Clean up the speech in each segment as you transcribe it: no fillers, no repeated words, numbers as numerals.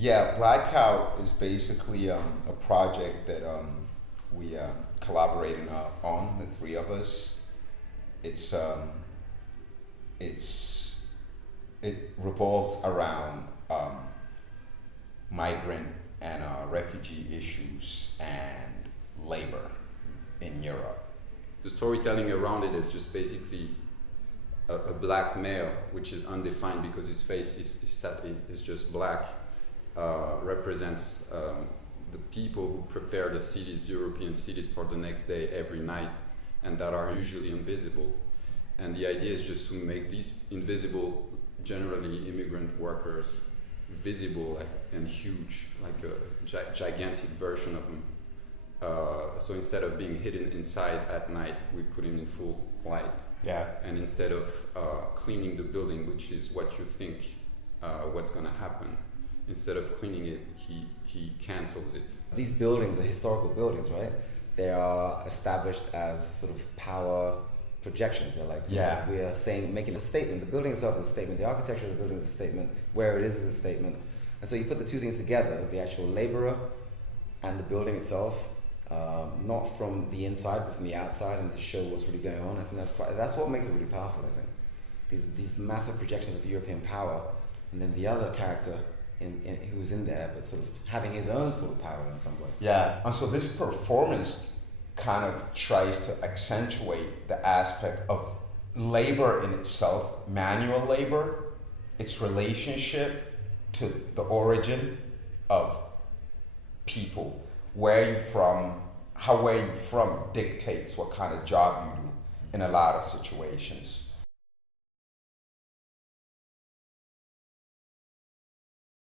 Yeah, Blackout is basically a project that we collaborating on, the three of us. It's it's it revolves around migrant and refugee issues and labor in Europe. The storytelling around it is just basically a black male, which is undefined because his face is just black, represents the people who prepare the cities, European cities, for the next day every night, and that are usually invisible. And the idea is just to make these invisible, generally immigrant workers, visible, like, and huge, like a gigantic version of them. So instead of being hidden inside at night, we put him in full light. Yeah. And instead of cleaning the building, which is what you think what's going to happen, instead of cleaning it, he cancels it. These buildings, the historical buildings, right? They are established as sort of power projections. They're like, yeah, we are saying, making a statement. The building itself is a statement. The architecture of the building is a statement. Where it is a statement. And so you put the two things together: the actual laborer and the building itself. Not from the inside, but from the outside, and to show what's really going on. I think that's what makes it really powerful. I think these massive projections of European power, and then the other character who's in there, but sort of having his own sort of power in some way. Yeah, and so this performance kind of tries to accentuate the aspect of labor in itself, manual labor, its relationship to the origin of people. Where you from, where you from dictates what kind of job you do in a lot of situations.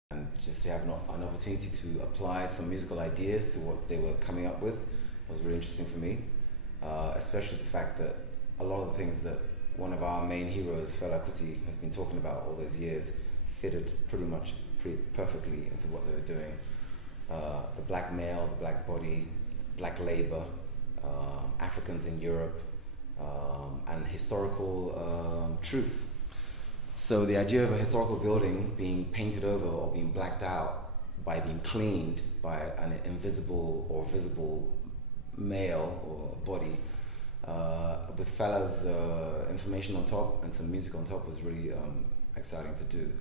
And just to have an opportunity to apply some musical ideas to what they were coming up with was really interesting for me, especially the fact that a lot of the things that one of our main heroes, Fela Kuti, has been talking about all those years fitted pretty perfectly into what they were doing. The black male, the black body, black labor, Africans in Europe, and historical truth. So the idea of a historical building being painted over or being blacked out by being cleaned by an invisible or visible male or body, with Fela's information on top and some music on top, was really exciting to do.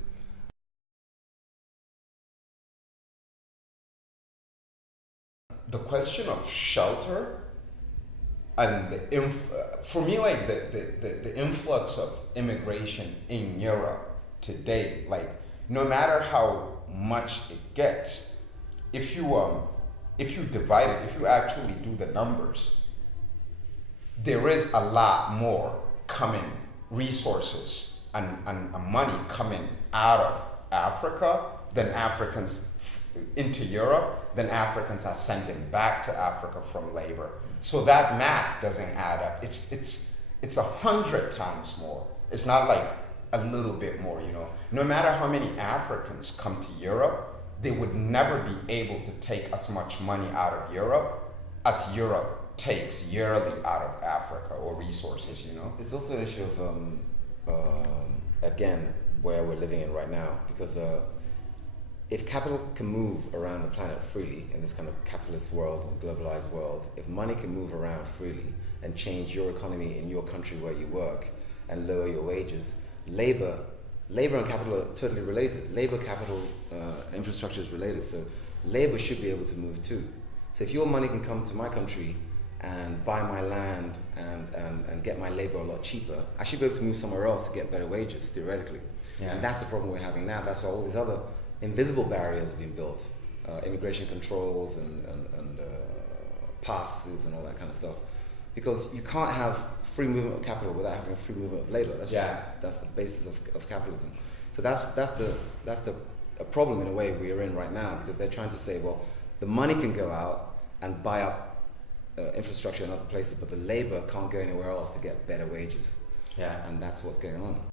The question of shelter and for me, like the influx of immigration in Europe today, like no matter how much it gets, if you divide it, if you actually do the numbers, there is a lot more coming, resources and money coming out of Africa than Africans into Europe than Africans are sending back to Africa from labor. So that math doesn't add up. It's 100 times more. It's not like a little bit more, you know. No matter how many Africans come to Europe, they would never be able to take as much money out of Europe as Europe takes yearly out of Africa or resources, you know. It's also an issue of, again, where we're living in right now, because if capital can move around the planet freely in this kind of capitalist world and globalized world, if money can move around freely and change your economy in your country where you work and lower your wages, labor and capital are totally related. Labor, capital, infrastructure is related, so labor should be able to move too. So if your money can come to my country and buy my land and get my labor a lot cheaper, I should be able to move somewhere else to get better wages, theoretically. Yeah. And that's the problem we're having now. That's why all these other invisible barriers have been built, immigration controls and passes and all that kind of stuff, because you can't have free movement of capital without having free movement of labor. That's the basis of capitalism. So that's a problem in a way we're in right now, because they're trying to say, well, the money can go out and buy up infrastructure in other places, but the labor can't go anywhere else to get better wages. Yeah, and that's what's going on.